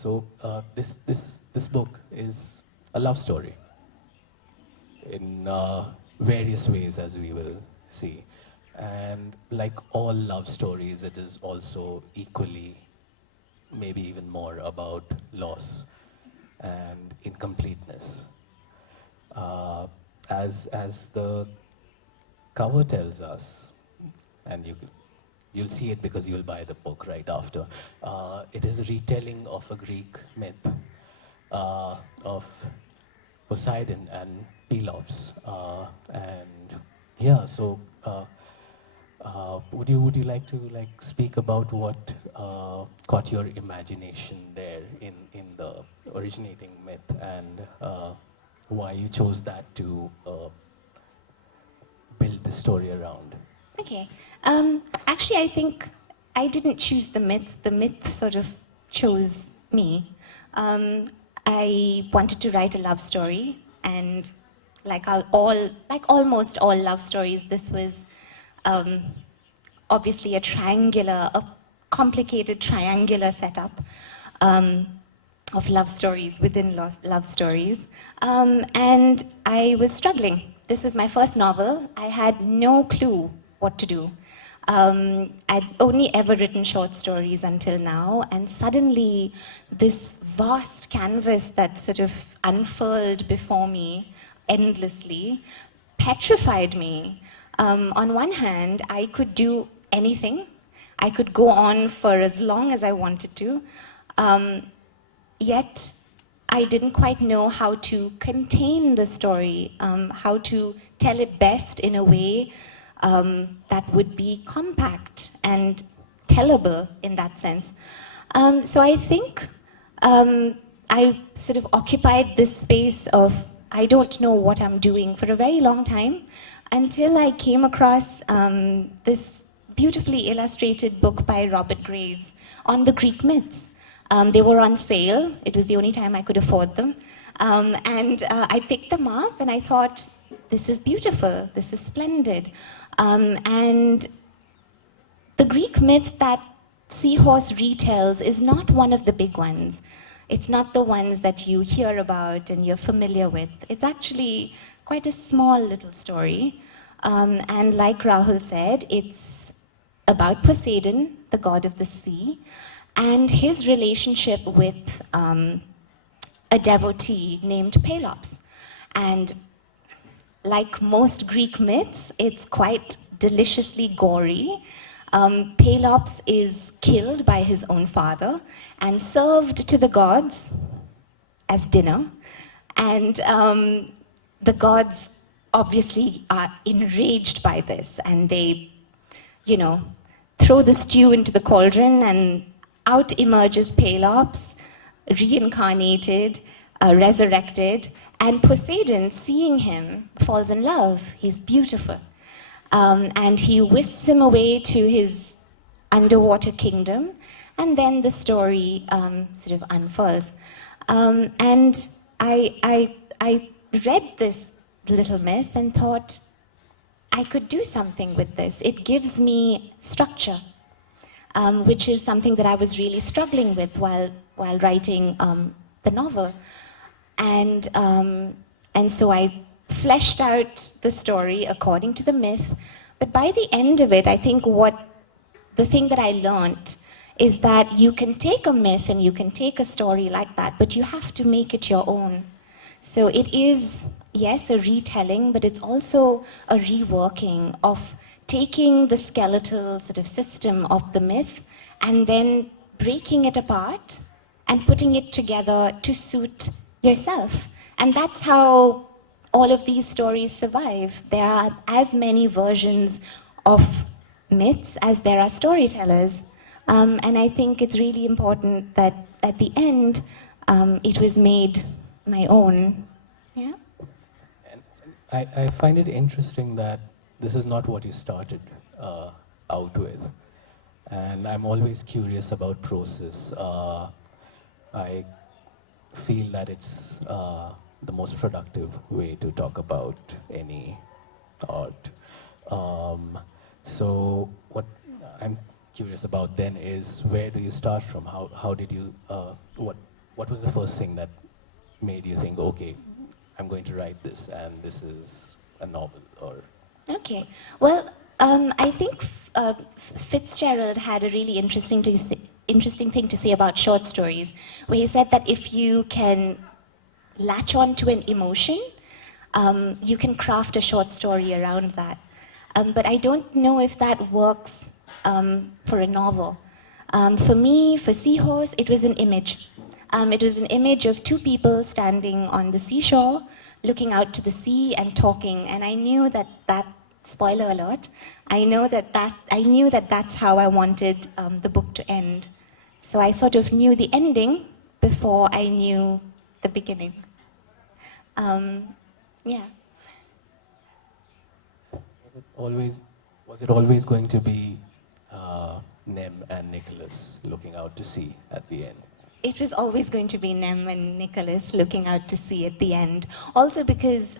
So this book is a love story in various ways, as we will see. And like all love stories, it is also equally, maybe even more, about loss and incompleteness. As the cover tells us, and you'll see it because you'll buy the book right after, it is a retelling of a Greek myth of Poseidon and Pelops. And yeah, so would you like to speak about what caught your imagination there in the originating myth, and why you chose that to build the story around? Okay. Actually, I think I didn't choose the myth. The myth sort of chose me. I wanted to write a love story, and like almost all love stories, this was obviously a complicated triangular setup of love stories within love stories. And I was struggling. This was my first novel. I had no clue what to do. I'd only ever written short stories until now, and suddenly this vast canvas that sort of unfurled before me endlessly petrified me. On one hand, I could do anything. I could go on for as long as I wanted to. Yet, I didn't quite know how to contain the story, how to tell it best in a way that would be compact and tellable in that sense. So I think I sort of occupied this space of, I don't know what I'm doing, for a very long time, until I came across this beautifully illustrated book by Robert Graves on the Greek myths. They were on sale. It was the only time I could afford them. And I picked them up and I thought, this is beautiful, this is splendid. And the Greek myth that Seahorse retells is not one of the big ones. It's not the ones that you hear about and you're familiar with. It's actually quite a small little story. And like Rahul said, it's about Poseidon, the god of the sea, and his relationship with a devotee named Pelops. And like most Greek myths, it's quite deliciously gory. Pelops is killed by his own father and served to the gods as dinner. And the gods obviously are enraged by this, and they, throw the stew into the cauldron, and out emerges Pelops, reincarnated, resurrected, and Poseidon, seeing him, falls in love. He's beautiful. And he whisks him away to his underwater kingdom, and then the story sort of unfurls. And I read this little myth and thought, I could do something with this. It gives me structure, which is something that I was really struggling with while writing the novel. And so I fleshed out the story according to the myth. But by the end of it, I think the thing that I learned is that you can take a myth and you can take a story like that, but you have to make it your own. So it is, yes, a retelling, but it's also a reworking of taking the skeletal sort of system of the myth and then breaking it apart and putting it together to suit yourself. And that's how all of these stories survive. There are as many versions of myths as there are storytellers. And I think it's really important that at the end, it was made my own. Yeah? And I find it interesting that this is not what you started out with. And I'm always curious about process. I feel that it's the most productive way to talk about any art. So what I'm curious about then is, where do you start from? How did you, what was the first thing that made you think, okay, I'm going to write this, and this is a novel, or? Okay. Well, I think Fitzgerald had a really interesting thing to say about short stories, where he said that if you can latch on to an emotion, you can craft a short story around that. But I don't know if that works for a novel. For me, for Seahorse, it was an image. It was an image of two people standing on the seashore, looking out to the sea and talking. And I knew that spoiler alert, I knew that that's how I wanted the book to end. So I sort of knew the ending before I knew the beginning. Yeah. Was it always going to be Nem and Nicholas looking out to sea at the end? It was always going to be Nem and Nicholas looking out to sea at the end. Also because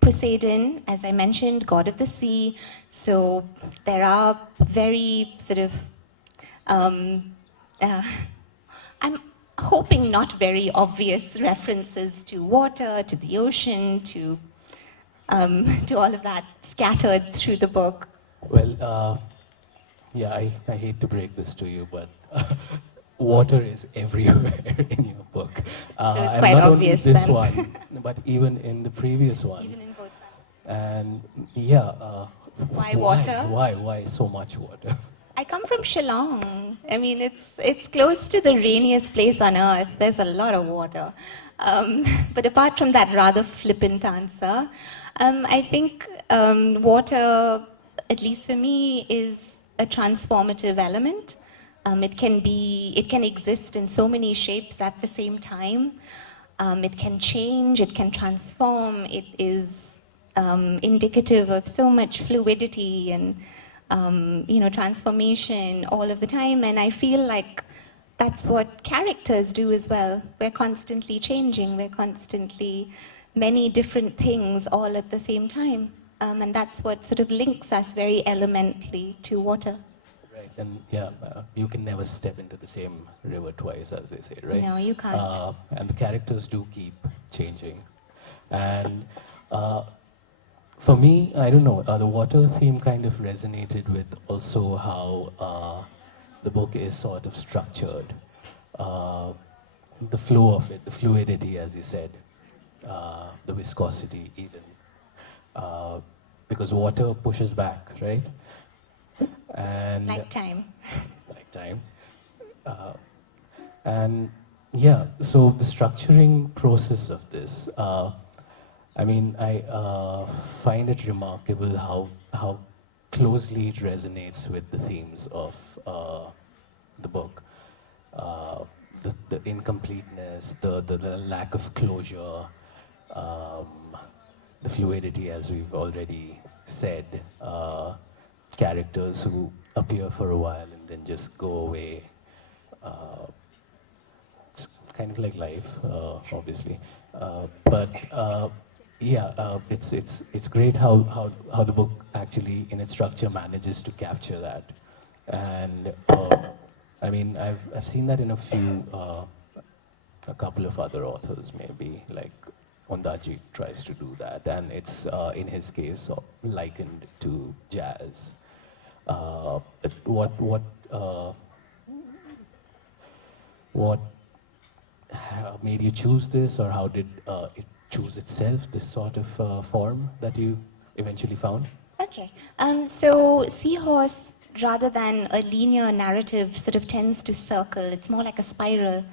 Poseidon, as I mentioned, god of the sea, so there are very sort of, I'm hoping not very obvious references to water, to the ocean, to all of that scattered through the book. Well, yeah, I hate to break this to you, but water is everywhere in your book. So it's and quite not obvious only this then. one, but even in the previous one. Even in both. And yeah, Why water? Why so much water? I come from Shillong. I mean, it's close to the rainiest place on earth. There's a lot of water. But apart from that rather flippant answer, I think water, at least for me, is a transformative element. It can exist in so many shapes at the same time. It can change, it can transform. It is indicative of so much fluidity and transformation all of the time. And I feel like that's what characters do as well. We're constantly changing. We're constantly many different things all at the same time. And that's what sort of links us very elementally to water. Right, and yeah, you can never step into the same river twice, as they say, right? No, you can't. And the characters do keep changing. And for me, I don't know, the water theme kind of resonated with also how the book is sort of structured. The flow of it, the fluidity, as you said, the viscosity even. Because water pushes back, right? And Like time. like time. And yeah, so the structuring process of this, I mean, I find it remarkable how closely it resonates with the themes of the book. The incompleteness, the lack of closure, the fluidity, as we've already said, characters who appear for a while and then just go away. It's kind of like life, obviously. Yeah, it's great how the book actually, in its structure, manages to capture that. And I mean, I've seen that in a couple of other authors, maybe, like Ondaji tries to do that, and it's in his case likened to jazz. What made you choose this, or how did it choose itself, this sort of form that you eventually found? Okay, so Seahorse, rather than a linear narrative, sort of tends to circle. It's more like a spiral.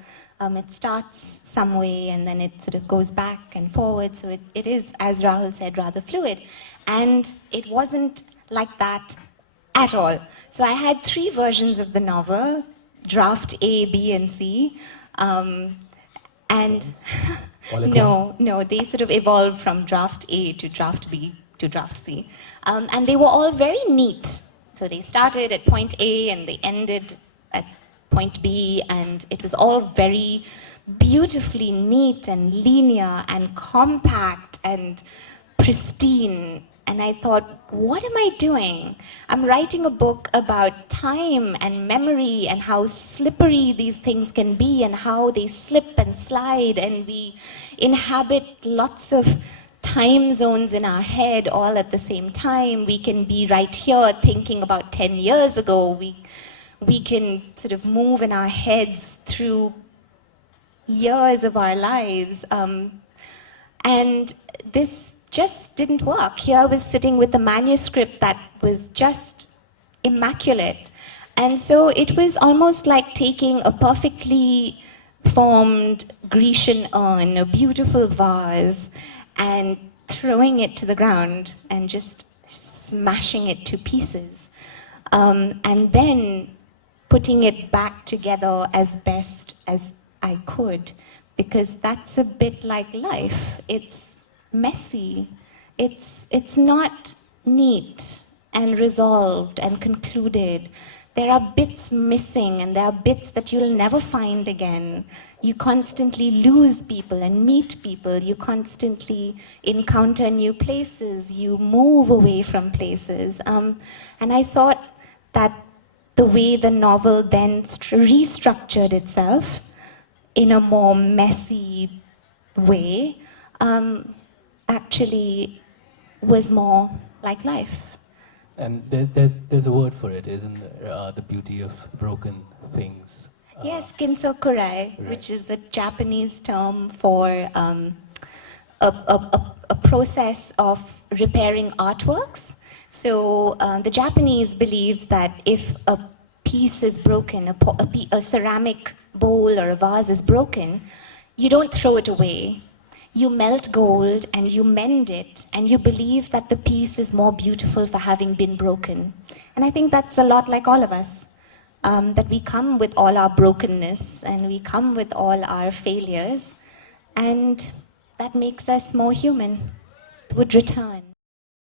It starts some way and then it sort of goes back and forward. So it is, as Rahul said, rather fluid. And it wasn't like that at all. So I had 3 versions of the novel, draft A, B, and C. And no, they sort of evolved from draft A to draft B to draft C. And they were all very neat. So they started at point A and they ended at point B, and it was all very beautifully neat and linear and compact and pristine. And I thought, what am I doing? I'm writing a book about time and memory and how slippery these things can be and how they slip and slide, and we inhabit lots of time zones in our head all at the same time. We can be right here thinking about 10 years ago. We can sort of move in our heads through years of our lives. And this just didn't work. Here I was sitting with a manuscript that was just immaculate. And so it was almost like taking a perfectly formed Grecian urn, a beautiful vase, and throwing it to the ground and just smashing it to pieces. And then putting it back together as best as I could, because that's a bit like life. It's messy. It's not neat and resolved and concluded. There are bits missing, and there are bits that you'll never find again. You constantly lose people and meet people. You constantly encounter new places. You move away from places. And I thought that the way the novel then restructured itself in a more messy way actually was more like life. And there's a word for it, isn't there? The beauty of broken things. Yes, kinsokurai, right. which is a Japanese term for a process of repairing artworks. So the Japanese believe that if a piece is broken, a ceramic bowl or a vase is broken, you don't throw it away. You melt gold and you mend it, and you believe that the piece is more beautiful for having been broken. And I think that's a lot like all of us, that we come with all our brokenness and we come with all our failures, and that makes us more human. Would return.